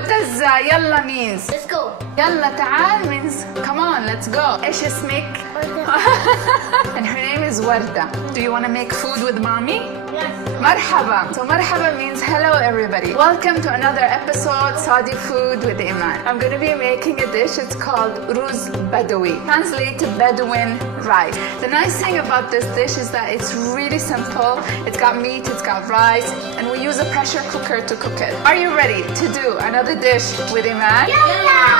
What does يلا means? Let's go. يلا تعال means come on, let's go. إيش اسمك? And her name is Warda. Do you want to make food with mommy? Yes. Marhaba. So marhaba means hello everybody. Welcome to another episode Saudi Food with Iman. I'm going to be making a dish. It's called Ruz Badawi. Translated Bedouin rice. The nice thing about this dish is that it's really simple. It's got meat, it's got rice, and we use a pressure cooker to cook it. Are you ready to do another dish with Iman? Yalla.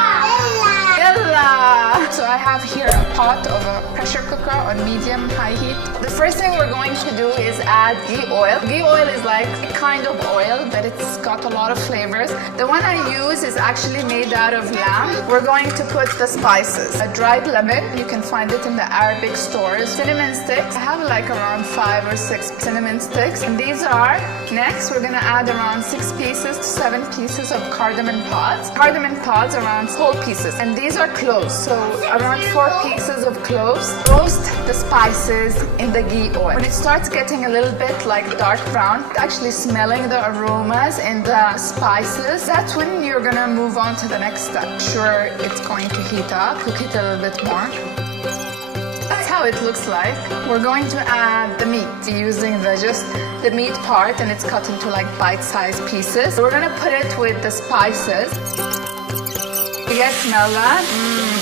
Yalla! So I have here a pot of a pressure cooker on medium-high heat. The first thing we're going to do is add ghee oil. Ghee oil is like a kind of oil, but it's got a lot of flavors. The one I use is actually made out of lamb. We're going to put the spices. A dried lemon, you can find it in the Arabic stores. Cinnamon sticks, I have like around 5 or 6 cinnamon sticks. And these are, next we're gonna add around 6 pieces to 7 pieces of cardamom pods. Cardamom pods around whole pieces. And these are cloves, so around 4 pieces of cloves. Roast the spices in the ghee oil. When it starts getting a little bit like dark brown, actually smelling the aromas in the spices, that's when you're gonna move on to the next step. Sure, it's going to heat up, cook it a little bit more. That's how it looks like. We're going to add the meat using the meat part, and it's cut into like bite-sized pieces. We're gonna put it with the spices. You guys smell that?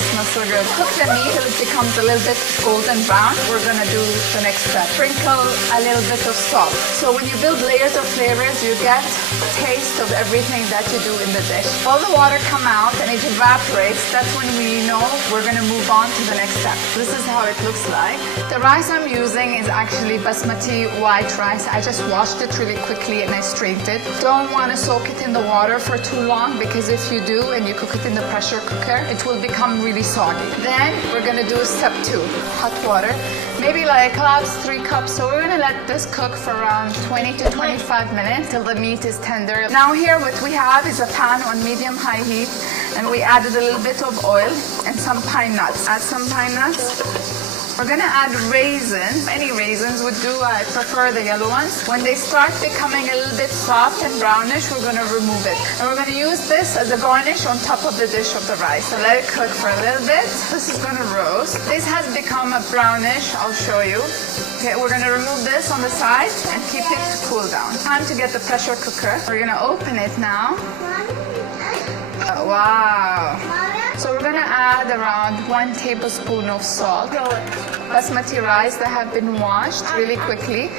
Smells so good. Cook the meat till it becomes a little bit golden brown. We're gonna do the next step. Sprinkle a little bit of salt. So when you build layers of flavors, you get a taste of everything that you do in the dish. All the water come out and it evaporates. That's when we know we're gonna move on to the next step. This is how it looks like. The rice I'm using is actually basmati white rice. I just washed it really quickly and I strained it. Don't want to soak it in the water for too long, because if you do and you cook it in the pressure cooker, it will become really soggy. Then we're gonna do step 2, hot water. Maybe like 3 cups. So we're gonna let this cook for around 20 to 25 minutes till the meat is tender. Now here what we have is a pan on medium-high heat, and we added a little bit of oil and some pine nuts. Add some pine nuts. We're gonna add raisins. Any raisins would do. I prefer the yellow ones. When they start becoming a little bit soft and brownish, we're gonna remove it. And we're gonna use this as a garnish on top of the dish of the rice. So let it cook for a little bit. This is gonna roast. This has become a brownish. I'll show you. Okay, we're gonna remove this on the side and keep it to cool down. Time to get the pressure cooker. We're gonna open it now. Wow. So we're gonna add around 1 tablespoon of salt. Basmati rice that have been washed really quickly.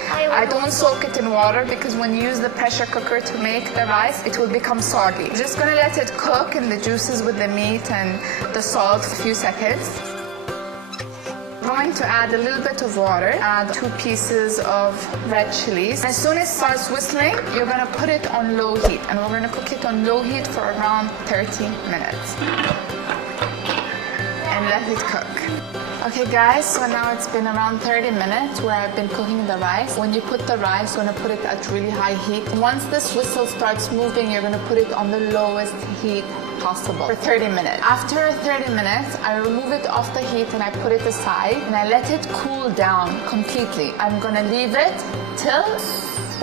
I don't soak it in water because when you use the pressure cooker to make the rice, it will become soggy. Just gonna let it cook in the juices with the meat and the salt for a few seconds. Going to add a little bit of water. Add 2 pieces of red chilies. As soon as it starts whistling, you're gonna put it on low heat, and we're gonna cook it on low heat for around 30 minutes. And let it cook. Okay guys, so now it's been around 30 minutes where I've been cooking the rice. When you put the rice, you're gonna put it at really high heat. Once this whistle starts moving, you're gonna put it on the lowest heat possible for 30 minutes. After 30 minutes, I remove it off the heat and I put it aside and I let it cool down completely. I'm gonna leave it till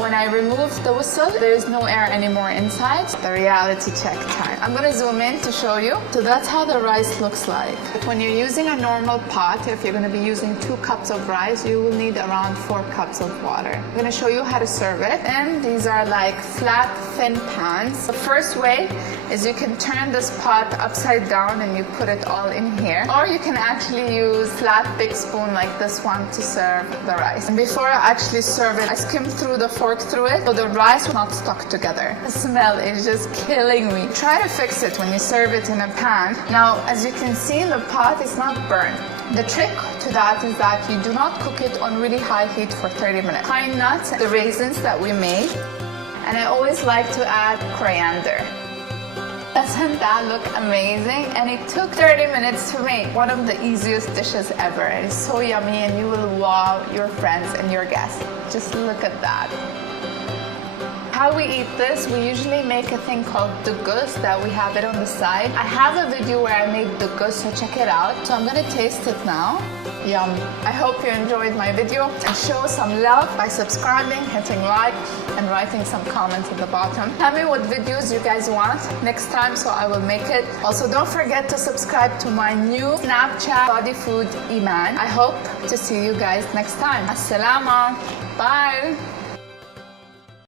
when I remove the whistle, there is no air anymore inside. The reality check time. I'm gonna zoom in to show you. So that's how the rice looks like. But when you're using a normal pot, if you're gonna be using 2 cups of rice, you will need around 4 cups of water. I'm gonna show you how to serve it. And these are like flat, thin pans. The first way is you can turn this pot upside down and you put it all in here. Or you can actually use flat big spoon like this one to serve the rice. And before I actually serve it, I skim through the fork through it so the rice will not stuck together. The smell is just killing me. Try to fix it when you serve it in a pan. Now, as you can see, the pot is not burnt. The trick to that is that you do not cook it on really high heat for 30 minutes. Pine nuts, the raisins that we made, and I always like to add coriander. Doesn't that look amazing? And it took 30 minutes to make. One of the easiest dishes ever. It is so yummy and you will wow your friends and your guests. Just look at that. How we eat this, we usually make a thing called dugus that we have it on the side. I have a video where I made dugus, so check it out. So I'm gonna taste it now. Yum. I hope you enjoyed my video and show some love by subscribing, hitting like, and writing some comments at the bottom. Tell me what videos you guys want next time so I will make it. Also, don't forget to subscribe to my new Snapchat body food Iman. I hope to see you guys next time. As-salama. Bye.